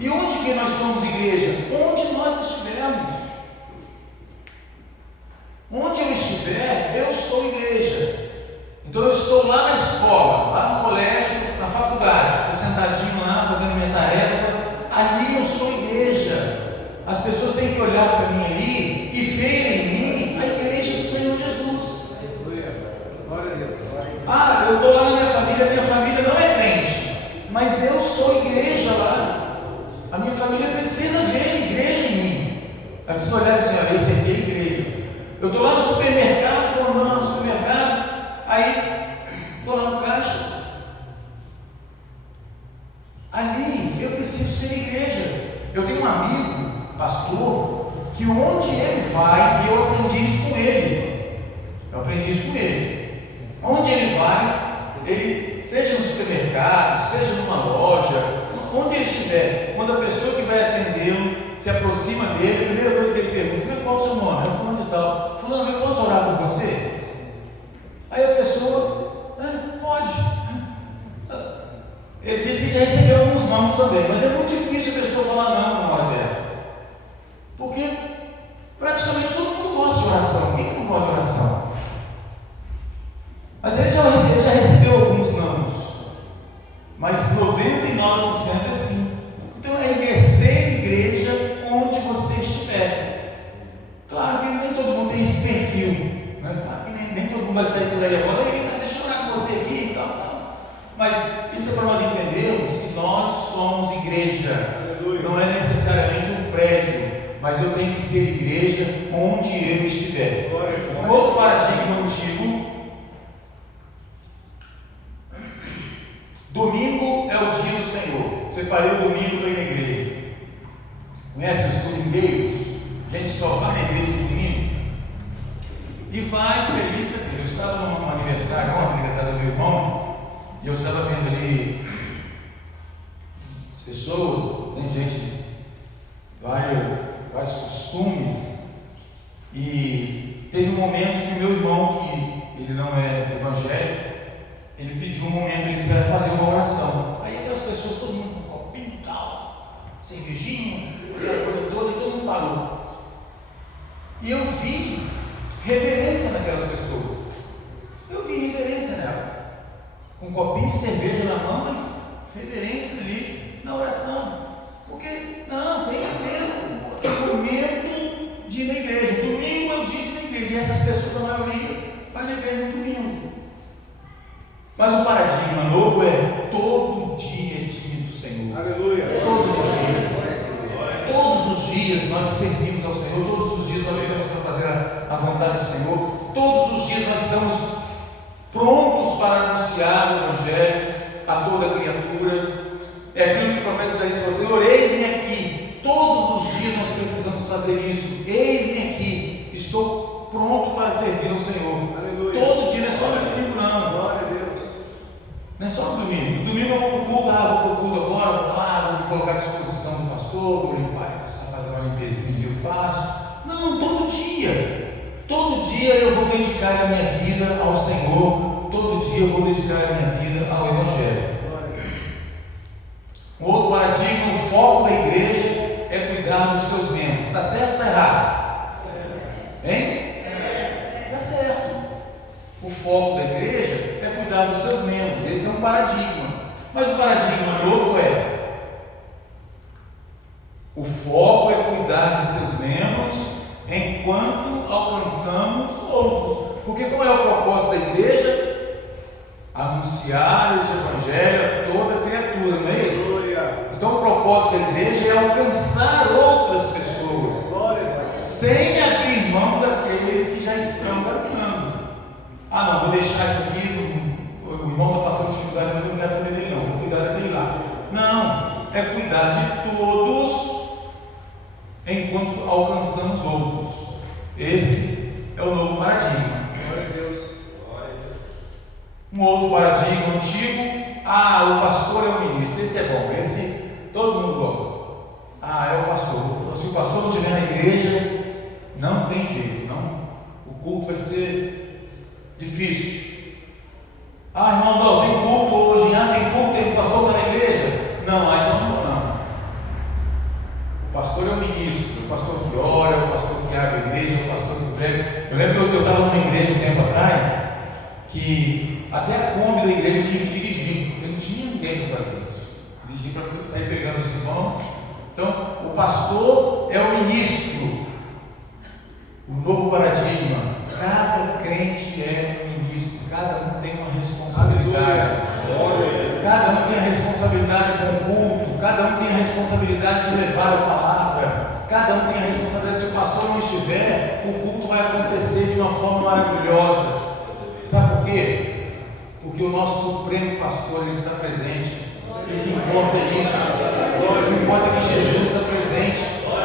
E onde que nós somos igreja? Onde nós estivermos. Onde eu estiver, eu sou igreja. Então eu estou lá na escola, lá no colégio, na faculdade, estou sentadinho lá, fazendo minha tarefa. Ali eu sou igreja. As pessoas têm que olhar para mim ali e ver em mim a igreja do Senhor Jesus. Eu estou lá na minha família não é crente, mas eu sou igreja lá. A minha família precisa ver a igreja em mim. Ela precisa olhar e dizer, esse aqui é a igreja. Eu estou lá no supermercado, estou andando lá no supermercado, aí estou lá no caixa. Ali eu preciso ser igreja. Eu tenho um amigo, pastor, que onde ele vai, eu aprendi isso com ele. Onde ele vai, ele, seja no supermercado, seja numa loja, onde ele estiver, quando a pessoa que vai atendê-lo se aproxima dele, a primeira coisa que ele pergunta, qual é o seu nome? É fulano de tal. Fulano, eu posso orar por você? Aí a pessoa, pode. Ele disse que já recebeu alguns nomes também, mas é muito difícil a pessoa falar não numa hora dessa. Porque praticamente todo mundo gosta de oração. Quem não gosta de oração? Mas ele já recebeu alguns nomes. Mas 99% é sim. Então é ser igreja onde você estiver. Claro que nem todo mundo tem esse perfil, né? Claro que nem todo mundo vai sair por aí agora. Deixa eu orar com você aqui e tal. Mas isso é para nós entendermos que nós somos igreja. Não é necessariamente um prédio, mas eu tenho que ser igreja onde eu estiver. Um outro paradigma antigo. Domingo é o dia do Senhor. Separei o domingo para ir na igreja. Conhece os domingueiros? A gente só vai na igreja no domingo e vai feliz da vida. Eu estava num aniversário, ontem, aniversário do meu irmão, e eu estava vendo ali as pessoas, tem gente, beijinho, aquela coisa toda, e todo mundo parou. E eu vi reverência naquelas pessoas. Eu vi reverência nelas. Com um copinho de cerveja na mão, mas reverência ali na oração. Porque, não, tem que ter um momento de ir na igreja. Domingo é o dia de ir na igreja. E essas pessoas, a maioria, vai na igreja no domingo. Mas o paradigma novo é todo dia é dia do Senhor. Aleluia. Todos os dias. Todos os dias nós servimos ao Senhor. Todos os dias nós estamos para fazer a vontade do Senhor. Todos os dias nós estamos prontos para anunciar o Evangelho a toda criatura. É aquilo que o profeta Isaías falou: Senhor, eis-me aqui. Todos os dias nós precisamos fazer isso. Eis-me aqui. Estou pronto para servir ao Senhor. Aleluia. Todo dia, não é só no domingo, não. Glória a Deus. Não é só no domingo. No domingo eu vou para o culto, vou para o culto agora, vou lá, vou colocar à disposição do pastor, vou limpar, fazer uma limpezinha que eu faço. Não, todo dia. Todo dia eu vou dedicar a minha vida ao Senhor. Todo dia eu vou dedicar a minha vida ao Evangelho. Um outro paradigma, o foco da igreja é cuidar dos seus membros. Está certo ou está errado? Hein? Está certo. O foco da igreja é cuidar dos seus membros. Esse é um paradigma. Mas o paradigma novo é: o foco é cuidar de seus membros enquanto alcançamos outros. Porque qual é o propósito da igreja? Anunciar esse Evangelho a toda criatura, não é isso? Então o propósito da igreja é alcançar outras pessoas, sem abrir mão daqueles que já estão caminhando. Ah, não, vou deixar isso aqui, o irmão está passando dificuldade, mas eu não quero saber dele não, vou cuidar daquele lá. Não, é cuidar de todos enquanto alcançamos outros. Esse é o novo paradigma. Glória a Deus. Um outro paradigma antigo: o pastor é o ministro. Esse é bom, esse todo mundo gosta. É o pastor. Se o pastor não estiver na igreja, não tem jeito, não. O culto vai ser difícil. Irmão, tem culto hoje, tem culto, tem o pastor na igreja? Não, então não. O pastor é o ministro, o pastor que ora, o pastor que abre a igreja, o pastor que prega. Eu lembro que eu estava numa igreja um tempo atrás, que até a Kombi da igreja tinha que dirigir, porque não tinha ninguém para fazer isso. Dirigir para sair pegando os irmãos. Então, o pastor é o ministro. O novo paradigma: cada crente é um ministro, cada um tem uma responsabilidade. Cada um tem a responsabilidade com o culto, cada um tem a responsabilidade de levar a palavra, cada um tem a responsabilidade. Se o pastor não estiver, o culto vai acontecer de uma forma maravilhosa. Sabe por quê? Porque o nosso supremo pastor, ele está presente. E o que importa é isso. O que importa é que Jesus está presente.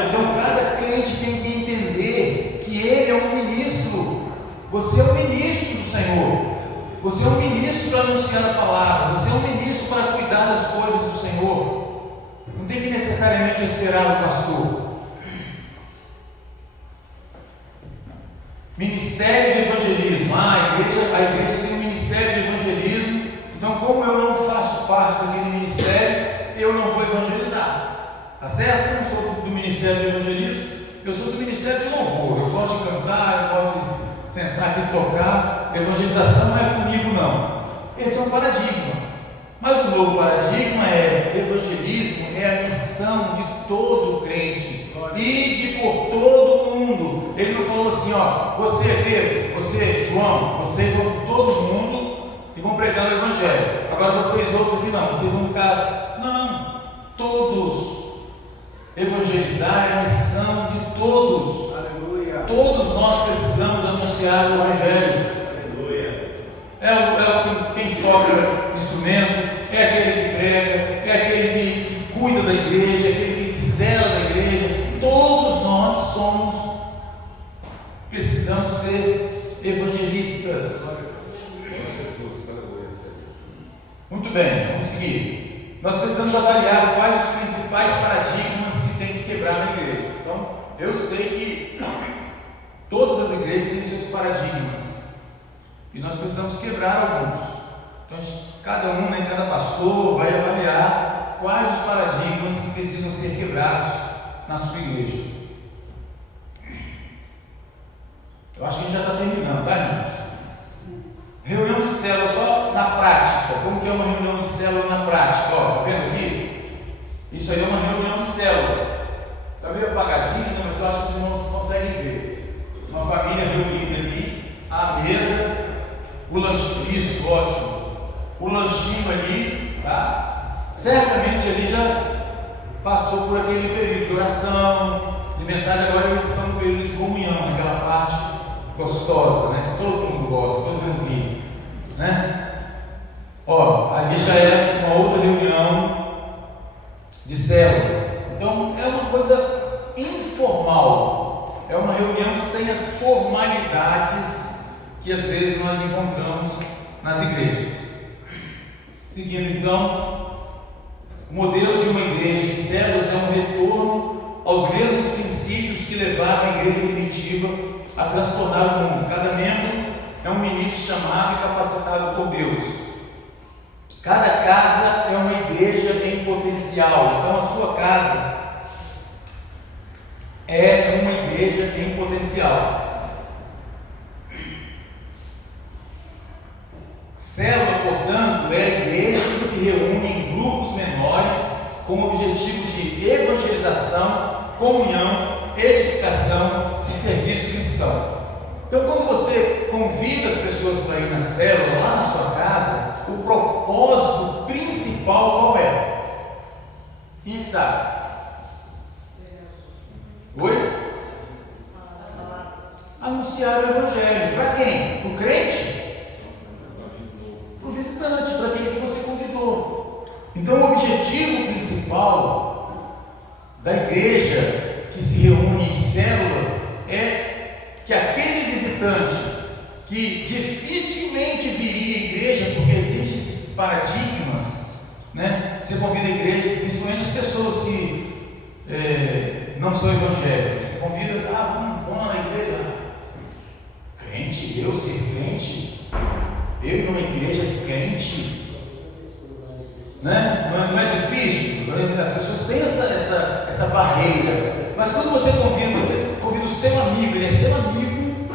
Então cada crente tem que entender que ele é um ministro. Você é um ministro do Senhor. Você é um ministro para anunciar a palavra. Você é um ministro para cuidar das coisas do Senhor. Não tem que necessariamente esperar o pastor. Ministério de evangelismo. A igreja tem um ministério de evangelismo. Então, como eu não faço parte daquele ministério, eu não vou evangelizar. Tá certo? Eu não sou do ministério de evangelismo, eu sou do ministério de louvor. Eu gosto de cantar, eu gosto de sentar aqui e tocar. Evangelização não é comigo, não. Esse é um paradigma. Mas o novo paradigma é: evangelismo é a missão de todo crente. Ide por todo mundo. Ele não falou assim: você Pedro, você João, vocês vão por todo mundo e vão pregar o Evangelho. Agora vocês outros aqui não, vocês vão ficar. Não, todos. Evangelizar é a missão de todos. Aleluia. Todos nós precisamos anunciar o Evangelho. Aleluia. É quem toca instrumento, é aquele que prega, é aquele que cuida da igreja, é aquele que zela da igreja. Todos nós precisamos ser evangelistas. Muito bem, vamos seguir. Nós precisamos avaliar quais os principais paradigmas que tem que quebrar na igreja. Então, eu sei que todas as igrejas têm seus paradigmas e nós precisamos quebrar alguns. Então, cada pastor vai avaliar quais os paradigmas que precisam ser quebrados na sua igreja. Eu acho que a gente já está terminando, tá, irmãos? Reunião de célula só na prática. Como que é uma reunião de célula na prática? Ó, tá vendo aqui? Isso aí é uma reunião de célula. Está meio apagadinho, né? Mas eu acho que os irmãos conseguem ver. Uma família reunida ali, à mesa, o lanchinho, isso, ótimo. O lanchinho ali, tá? Certamente ali já passou por aquele período de oração, de mensagem. Agora eles estão no período de comunhão, naquela parte gostosa, né? Que todo mundo gosta, todo mundo ri, né? Ó, ali já é uma outra reunião de célula. Então é uma coisa informal, é uma reunião sem as formalidades que às vezes nós encontramos nas igrejas. Seguindo então, o modelo de uma igreja de células é um retorno aos mesmos princípios que levaram a igreja primitiva a transtornar o mundo. Cada membro é um ministro chamado e capacitado por Deus. Cada casa é uma igreja em potencial. Então a sua casa é uma igreja em potencial. Célula, portanto, é a igreja que se reúne em grupos menores com o objetivo de evangelização, comunhão, edificação e serviço cristão. Então, quando você convida as pessoas para ir na célula, lá na sua casa, o propósito principal qual é? Quem é que sabe? Oi? Anunciar o evangelho. Para quem? Para o crente? Para o visitante, para aquele que você convidou. Então, o objetivo principal da igreja que se reúne em células é que aquele visitante que dificilmente viria à igreja, porque existem esses paradigmas, né? Você convida a igreja, principalmente as pessoas que não são evangélicas, você convida, vamos lá na igreja. Crente, eu ser crente, eu ir numa igreja crente, né? Não é difícil, as pessoas têm essa barreira, mas quando você convida o seu amigo, ele é seu amigo,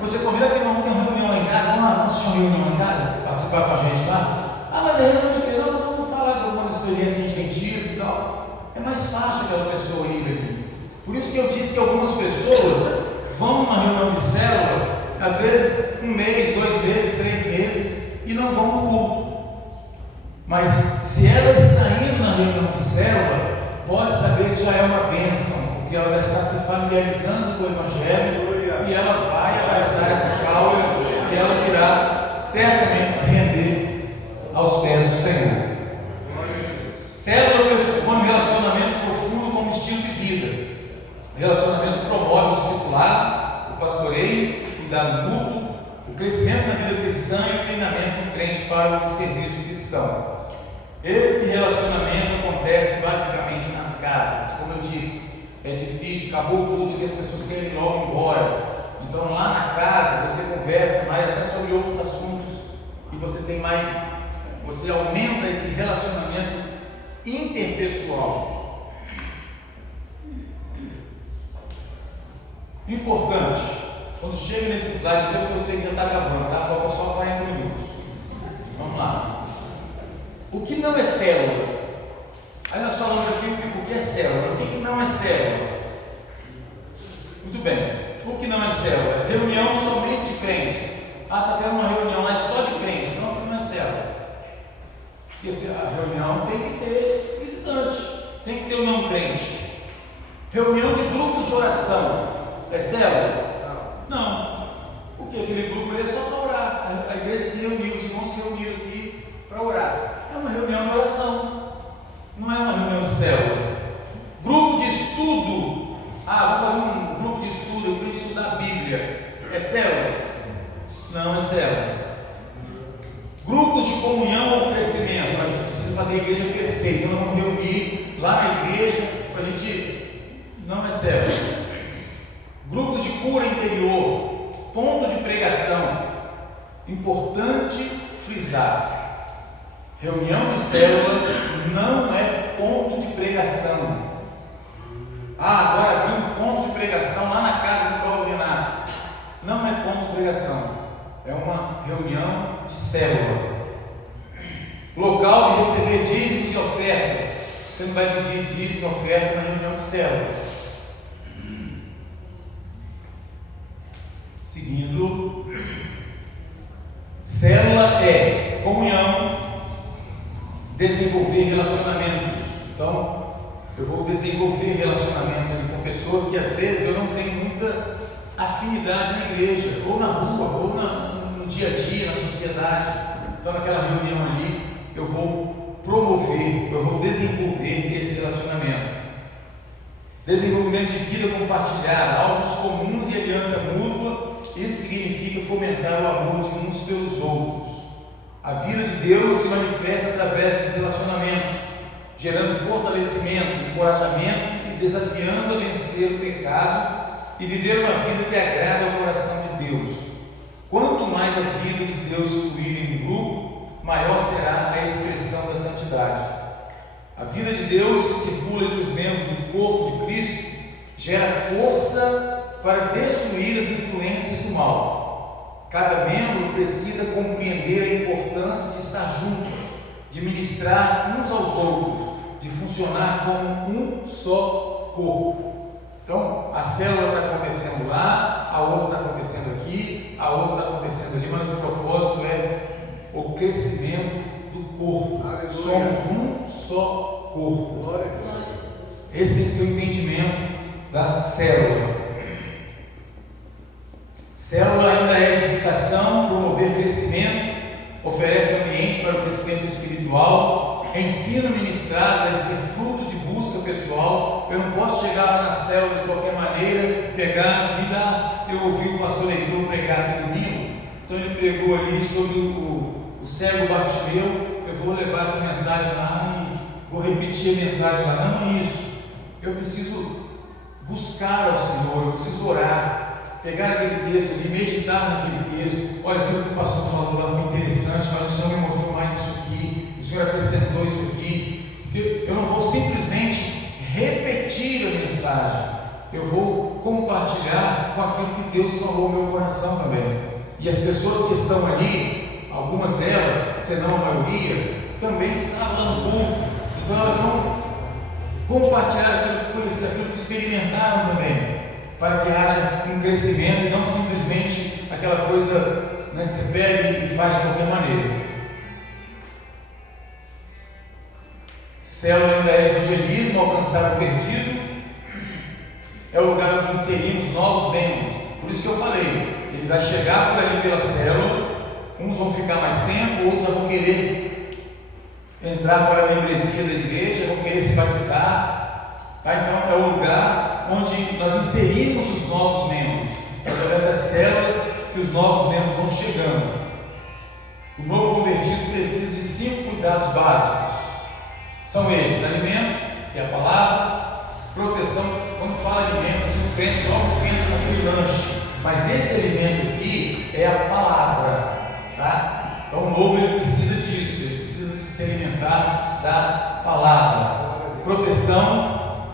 você convida que vamos ter uma reunião lá em casa, vamos assistir uma reunião lá em casa, participar com a gente lá. Mas é reunião de quê? Não, vamos falar de algumas experiências que a gente tem tido e tal. É mais fácil aquela pessoa ir ali. Por isso que eu disse que algumas pessoas vão numa reunião de célula, às vezes 1 mês, 2 meses, 3 meses, e não vão no culto. Mas se ela está indo na reunião de célula, pode saber que já é uma bênção, porque ela já está se familiarizando com o evangelho e ela vai abraçar essa causa e ela irá certamente se render aos pés do Senhor. Célula pressupõe um relacionamento profundo como estilo de vida. O relacionamento promove o discipulado, o pastoreio, o cuidado mútuo, o crescimento na vida cristã e o treinamento do crente para o serviço cristão. Esse relacionamento acontece basicamente nas casas. Como eu disse, é difícil, acabou o culto que as pessoas querem ir logo embora. Então lá na casa você conversa mais até sobre outros assuntos e você aumenta esse relacionamento interpessoal. Importante, quando chega nesse slide, até porque eu sei que já está acabando, tá? Falta só 40 minutos. Vamos lá. O que não é célula? Aí nós falamos aqui o que é célula. O que não é célula? Muito bem. O que não é célula? Reunião somente de crentes. Está tendo uma reunião lá só de crentes. Então, o que não é célula? E assim, a reunião tem que ter visitante. Tem que ter o não crente. Reunião de grupos de oração. É célula? Não. Porque aquele grupo ali é só para orar. A igreja se reuniu, os irmãos se reuniram aqui para orar. É uma reunião de oração. Não é uma reunião de célula. Grupo de estudo. Vou fazer um grupo de estudo, eu quero estudar a Bíblia. É célula? Não é célula. Grupos de comunhão ou crescimento. A gente precisa fazer a igreja crescer. Então nós vamos reunir lá na igreja para a gente. Não é célula. Grupos de cura interior. Ponto de pregação. Importante frisar. Reunião de célula não é ponto de pregação. Agora abriu um ponto de pregação lá na casa do Paulo Renato. Não é ponto de pregação, é uma reunião de célula. Local de receber dízimos e ofertas. Você não vai pedir dízimo e oferta na reunião de célula. Seguindo, célula é comunhão, desenvolver relacionamentos. Então, eu vou desenvolver relacionamentos ali com pessoas que às vezes eu não tenho muita afinidade na igreja, ou na rua, ou no dia a dia, na sociedade. Então, naquela reunião ali, eu vou promover, eu vou desenvolver esse relacionamento. Desenvolvimento de vida compartilhada, alvos comuns e aliança mútua. Isso significa fomentar o amor de uns pelos outros. A vida de Deus se manifesta através dos relacionamentos, gerando fortalecimento, encorajamento e desafiando a vencer o pecado e viver uma vida que agrada ao coração de Deus. Quanto mais a vida de Deus fluir em grupo, maior será a expressão da santidade. A vida de Deus que circula entre os membros do corpo de Cristo gera força para destruir as influências do mal. Cada membro precisa compreender a importância de estar juntos, de ministrar uns aos outros, de funcionar como um só corpo. Então, a célula está acontecendo lá, a outra está acontecendo aqui, a outra está acontecendo ali, mas o propósito é o crescimento do corpo. Aleluia. Somos um só corpo. Glória. Esse tem que ser o entendimento da célula. Célula ainda é edificação, promover crescimento, oferece ambiente para o crescimento espiritual, ensino ministrado deve ser fruto de busca pessoal. Eu não posso chegar lá na célula de qualquer maneira, pegar e dar. Eu ouvi o pastor Heitor pregar aqui domingo, então ele pregou ali sobre o cego Bartimeu. Eu vou levar essa mensagem lá e vou repetir a mensagem lá. Não é isso, eu preciso buscar ao Senhor, eu preciso orar, pegar aquele texto ali, meditar naquele texto. Olha, aquilo que o pastor falou lá foi interessante, mas o Senhor me mostrou mais isso aqui, o Senhor acrescentou isso aqui. Porque eu não vou simplesmente repetir a mensagem, eu vou compartilhar com aquilo que Deus falou no meu coração também. E as pessoas que estão ali, algumas delas, se não a maioria, também estavam lá no culto, então elas vão compartilhar aquilo que conheceram, aquilo que experimentaram também, para que haja um crescimento e não simplesmente aquela coisa, né, que você pega e faz de qualquer maneira. Célula ainda é evangelismo, alcançar o perdido, é o lugar onde inserimos novos membros. Por isso que eu falei, ele vai chegar por ali pela célula, uns vão ficar mais tempo, outros já vão querer entrar para a membresia da igreja, vão querer se batizar, tá? Então é o lugar onde nós inserimos os novos membros, é através das células que os novos membros vão chegando. O novo convertido precisa de 5 cuidados básicos. São eles: alimento, que é a palavra, proteção. Quando fala alimento, assim, o crente logo pensa naquele lanche, mas esse alimento aqui é a palavra, tá? Então o novo ele precisa disso, ele precisa de se alimentar da palavra. Proteção,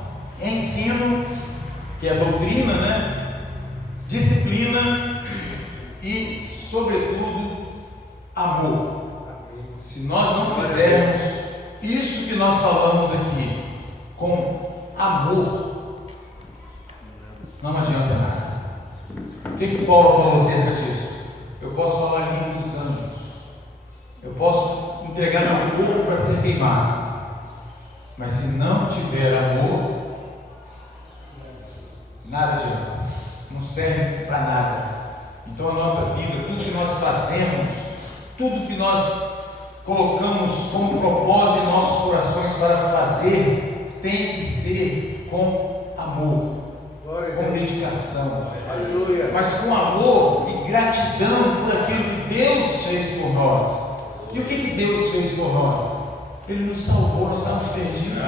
ensino, que é a doutrina, né? Disciplina e, sobretudo, amor. Se nós não fizermos isso que nós falamos aqui com amor, não adianta nada. O que Paulo falou acerca disso? Eu posso falar a língua dos anjos, eu posso entregar meu corpo para ser queimado, mas se não tiver amor, nada adianta, não serve para nada. Então a nossa vida, tudo que nós fazemos, tudo que nós colocamos como propósito em nossos corações para fazer, tem que ser com amor, com dedicação, mas com amor e gratidão por aquilo que Deus fez por nós. E o que Deus fez por nós? Ele nos salvou. Nós estávamos perdidos,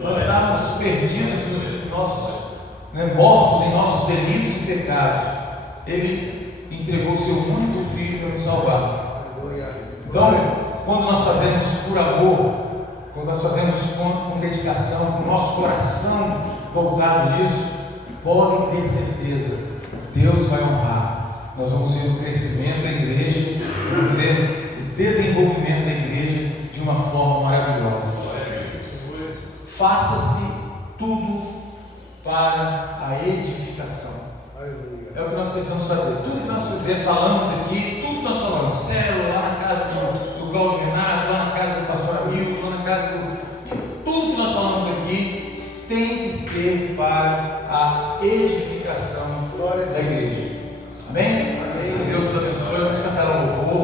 nós estávamos perdidos nos nossos, mortos em nossos delitos e pecados. Ele entregou o seu único filho para nos salvar. Então, quando nós fazemos por amor, quando nós fazemos com dedicação, com o nosso coração voltado nisso, podem ter certeza, Deus vai honrar. Nós vamos ver o crescimento da igreja, vamos ver o desenvolvimento da igreja de uma forma maravilhosa. Faça-se tudo para a edificação. É o que nós precisamos fazer. Tudo que nós falamos aqui, tudo que nós falamos, célula, lá na casa do Cláudio Renato, lá na casa do pastor Hamilton, lá na casa tudo que nós falamos aqui tem que ser para a edificação da igreja. Amém? Amém. Deus nos abençoe. Vamos cantar um louvor.